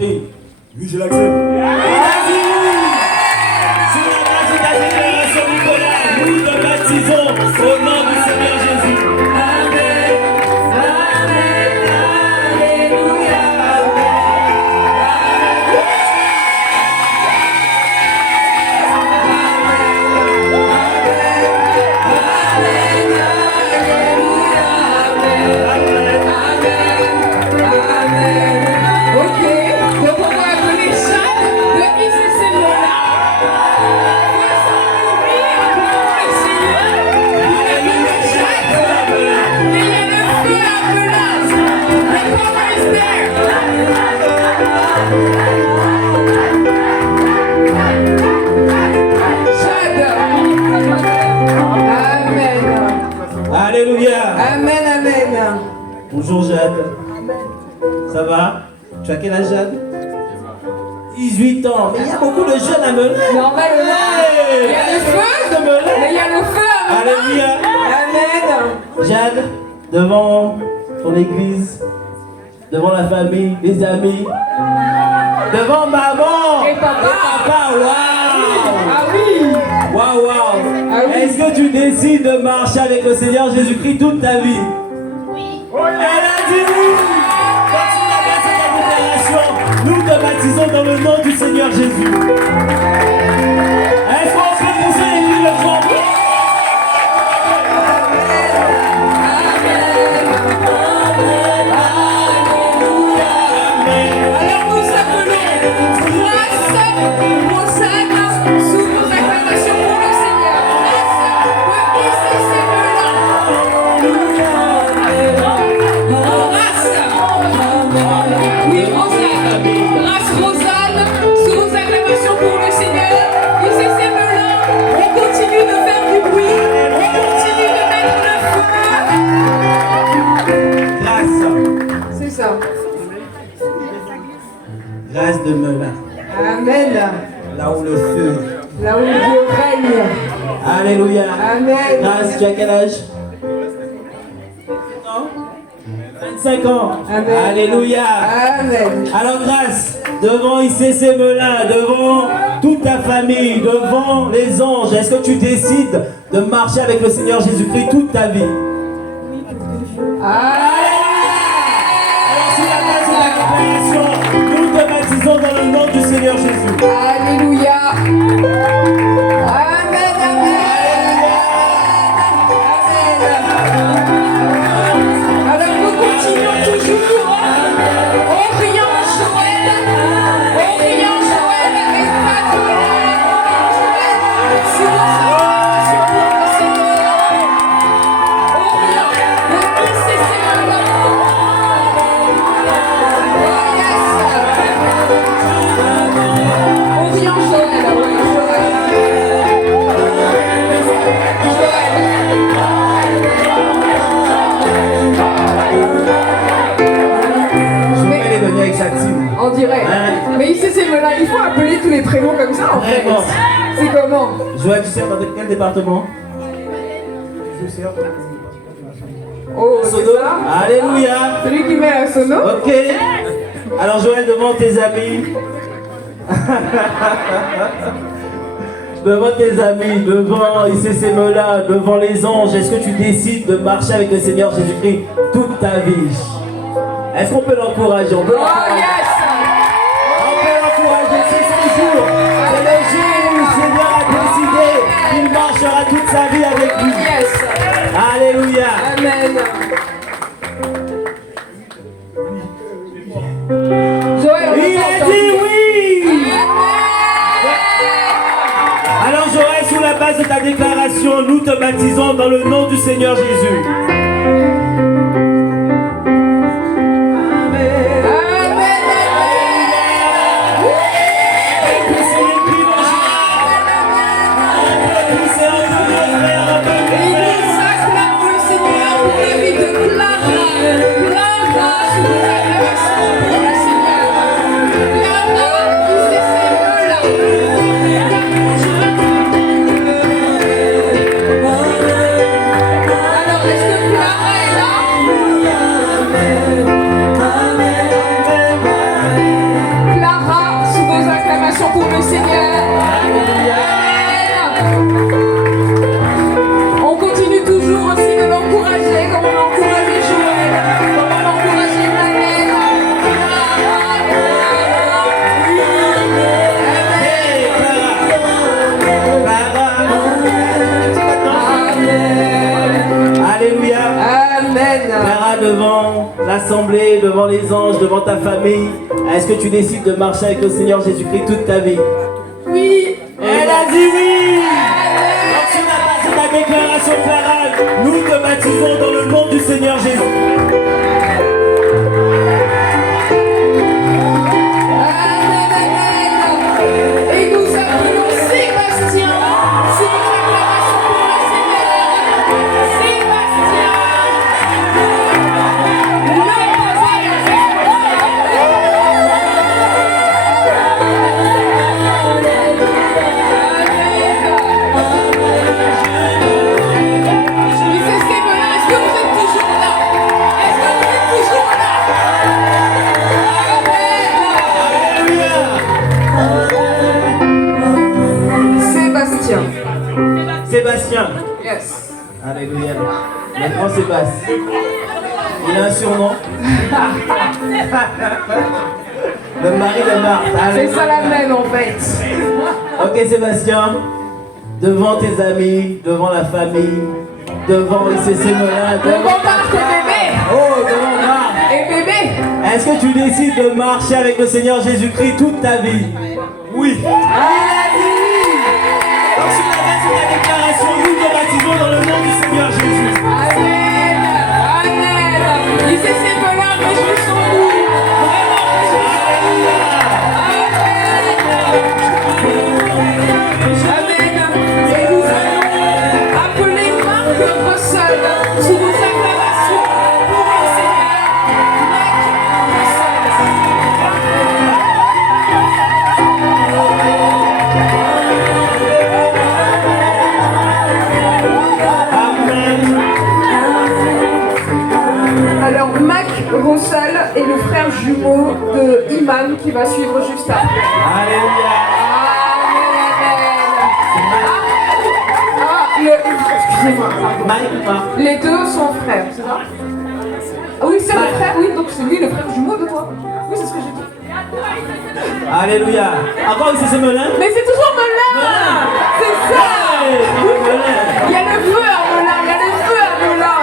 Jésus-Christ. Oui, je l'accepte. Vas-y! Sur la base de ta déclaration, Nicolas, nous te baptisons au nom du Seigneur Jésus. Amen. Amen. Alléluia. Alléluia. Amen, amen. Bonjour Jade. Ça va? Tu as quel âge Jade? 18 ans. Mais il y a beaucoup de jeunes à Melun. Normalement, il y a le feu. Mais il y a le feu à Melun. Alléluia. Amen. Jade, devant ton église, devant la famille, les amis, devant maman Et papa. Waouh. Ah oui. Waouh, waouh. Ah oui. Est-ce que tu décides de marcher avec le Seigneur Jésus-Christ toute ta vie? Oui. Elle a dit oui. Continue à faire cette déclaration. Nous te baptisons dans le nom du Seigneur Jésus. Est-ce qu'on peut pousser les cris de joie? Alors nous appelons grâce, Hosanna, sous vos acclamations pour le Seigneur. Grâce, le ICC Melun. Grâce. Oui, Hosanna. Grâce, Hosanna, sous vos acclamations pour le Seigneur. ICC Melun, on continue de faire du bruit, on continue de mettre le feu. Grâce. C'est ça. Grâce de Melun. Amen. Là où le feu. Là où Dieu règne. Alléluia. Amen. Grâce, tu as quel âge? 25 ans. Amen. Alléluia. Amen. Alors grâce, devant ICC Melun, devant toute ta famille, devant les anges, est-ce que tu décides de marcher avec le Seigneur Jésus-Christ toute ta vie? Alors sur la base de la compréhension, nous te baptisons dans le nom du Seigneur Jésus. Alléluia. Amen. Alors nous continuons toujours. Orient Joël et Patrick. Sur le Seigneur. Orient, le ICC Melun. Orient Joël, Joël est venu avec sa team. on dirait. Ouais. Mais ICC Melun, il faut appeler tous les prénoms comme ça en fait. Vraiment. C'est comment? Joël, tu sais dans quel département? Oh, c'est Sono. ça? Alléluia. Celui qui met la sono? Ok. Alors Joël, devant tes amis. Devant tes amis, devant ICC Melun, devant les anges, est-ce que tu décides de marcher avec le Seigneur Jésus-Christ toute ta vie? Est-ce qu'on peut l'encourager? On peut Oh l'encourager. yes! On peut l'encourager, c'est son jour. C'est le jour où le Seigneur a décidé qu'il marchera toute sa vie avec lui. Yes! Alléluia. Amen. Joël, on Il a t'entend. dit oui. Alors Joël, sur la base de ta déclaration, nous te baptisons dans le nom du Seigneur Jésus. Alors, est-ce que acclamation pour le Seigneur. On continue toujours aussi de l'encourager, comme on a encouragé Joël, comme on a encouragé Emmanuel. Alléluia. Amen. Clara, devant l'assemblée, devant les anges, devant ta famille, est-ce que tu décides de marcher avec le Seigneur Jésus-Christ toute ta vie? Oui. Elle a dit oui. Donc si on a passé ta déclaration, Clara, nous te baptisons dans le nom du Seigneur Jésus. Et nous appelons Sébastien. C'est une acclamation pour le Seigneur. Sébastien. Est-ce que vous êtes toujours là? Est-ce que vous êtes toujours là? Sébastien. Sébastien. Yes. Alléluia. Maintenant Sébastien. Il a un surnom. Le mari de Marthe. C'est ça la même en fait. Ok Sébastien, devant tes amis, devant la famille, devant ICC Melun, Devant Marthe et bébé. Oh, devant Marthe. Et bébé. Est-ce que tu décides de marcher avec le Seigneur Jésus-Christ toute ta vie? Oui. Donc sur la base de la déclaration, nous te baptisons dans le nom du Seigneur Jésus. Amen. Amen. ICC Melun, réjouissons-nous. Vraiment, réjouissons-nous. Amen. Et nous allons appeler Marc Russell sous vos acclamations pour le Seigneur. Marc Russell. Amen. Alors, Mac Russell est le frère jumeau de Iman qui va suivre juste après. Alléluia. Excusez-moi. Mike, Marc. Les deux sont frères, c'est ça? Ah oui, c'est le frère, oui, donc c'est lui le frère jumeau de toi. Oui, c'est ce que j'ai dit. Alléluia. Encore ICC Melun. Mais c'est toujours Melun. C'est ça. Il y a le feu à Melun, il y a le feu à Melun.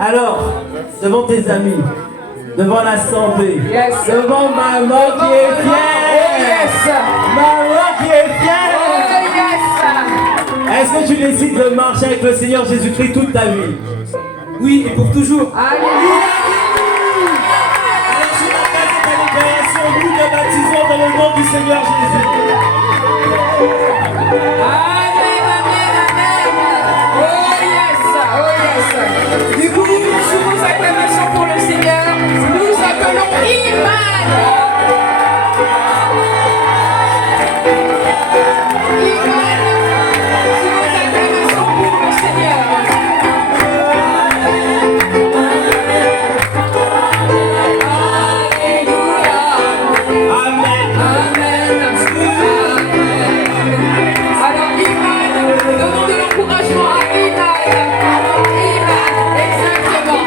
Alors, devant tes amis, devant l'assemblée, Yes. devant maman qui est fière, Yes. maman qui est fière, Oh yes. est-ce que tu décides de marcher avec le Seigneur Jésus-Christ toute ta vie? Oui, et pour toujours. Alléluia. Alors, sur la base de ta déclaration, nous te baptisons dans le nom du Seigneur Jésus. Amen, amen, amen. Oh yes. Du coup, sous vos acclamations pour le Seigneur, nous appelons Iman. Iman, sous vos acclamations pour le Seigneur. Alléluia. Amen. Amen. Alors Iman, donnons de l'encouragement à Iman. Iman, exactement.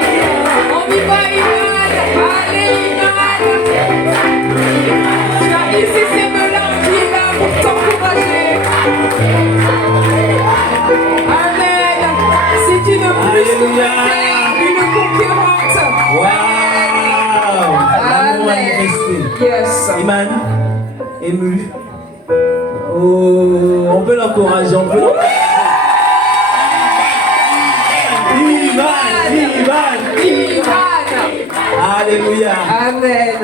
On y va Iman. Allez Iman. Tu as ICC Melun qui est là pour t'encourager. Amen. C'est une plus que frère, une concurrente. Waouh! L'amour manifesté. Yes. Iman, ému. Oh, on peut l'encourager, on peut l'encourager. Iman. Iman. Alléluia. Amen.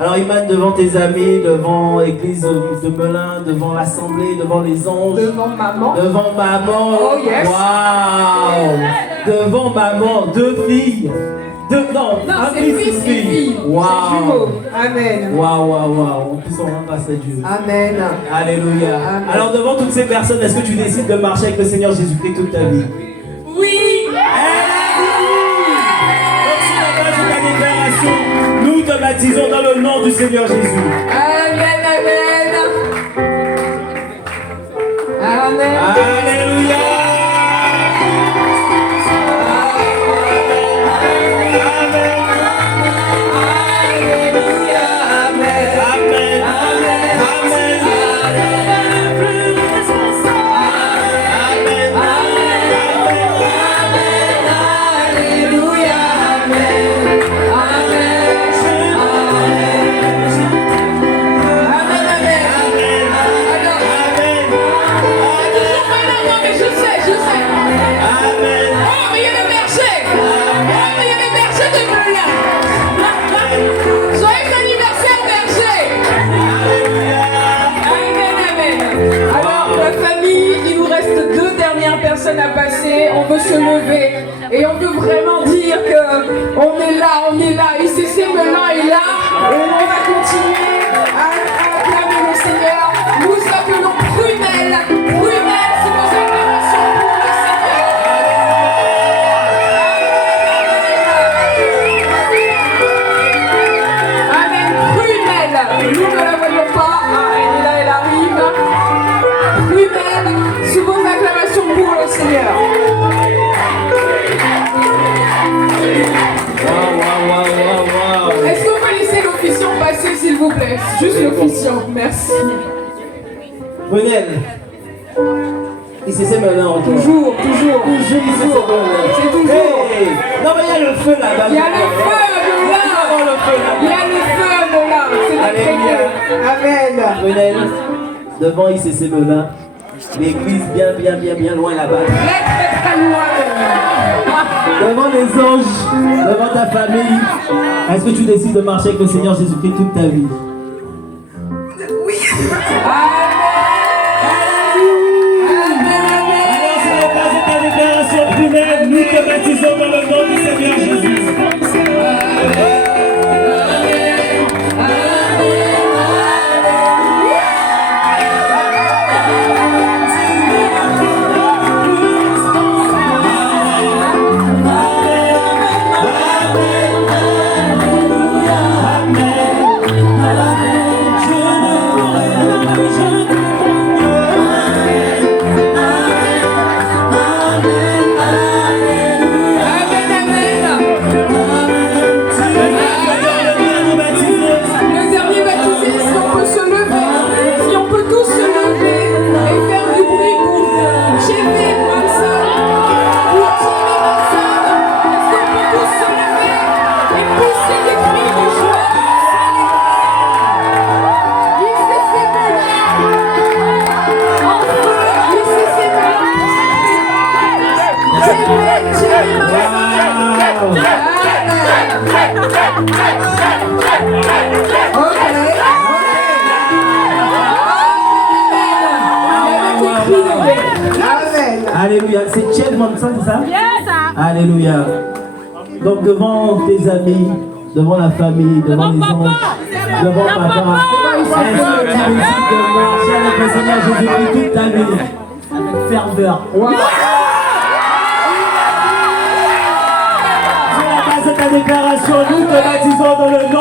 Alors Iman, devant tes amis, devant l'église de Melun, devant l'assemblée, devant les anges, Devant maman. devant maman. Oh, yes. Waouh! Devant maman, deux filles. Non, Non, un c'est fils, fils une et fille. fille. C'est Waouh! jumeaux. Amen. Waouh. En plus, on rend grâce à Dieu. Amen. Alléluia. Amen. Alors devant toutes ces personnes, est-ce que tu décides de marcher avec le Seigneur Jésus-Christ toute ta vie? Oui. Elle a dit oui. Donc sur la base de ta déclaration, nous nous te baptisons dans le nom du Seigneur Jésus. Amen, amen. Amen. Alléluia. À passer, on veut se lever et on veut vraiment dire que on est là, ICC Melun est là et on va continuer à acclamer le Seigneur. Nous appelons Prunelle, Prunelle, c'est nos acclamations pour le Seigneur. Amen, Prunelle, nous ne la voyons pas, elle est là, elle arrive. Prunelle, sous vos acclamations pour le Seigneur. Est-ce qu'on peut laisser l'officiant passer, s'il vous plaît? Juste l'officiant, merci. Prunelle. ICC maintenant. Toujours. C'est toujours. Hey. Non mais il y a le feu là-bas. Il y a le feu de là. C'est très bien. Amen. Prunelle, devant ICC Melun. L'église bien loin là-bas. Très loin. Devant les anges, devant ta famille. Est-ce que tu décides de marcher avec le Seigneur Jésus-Christ toute ta vie? Oui. Alors ce n'est pas ta déclaration primaire, nous te baptisons dans le nom du Seigneur Jésus. Alléluia, c'est Chef Mansa, c'est ça? Yes. Alléluia. Donc devant tes amis, devant la famille, devant les anges, devant papa, est-ce que tu décides de marcher avec le Seigneur Jésus-Christ toute ta vie? Avec ferveur. Wow. Sur la base de ta déclaration, nous te baptisons dans le nom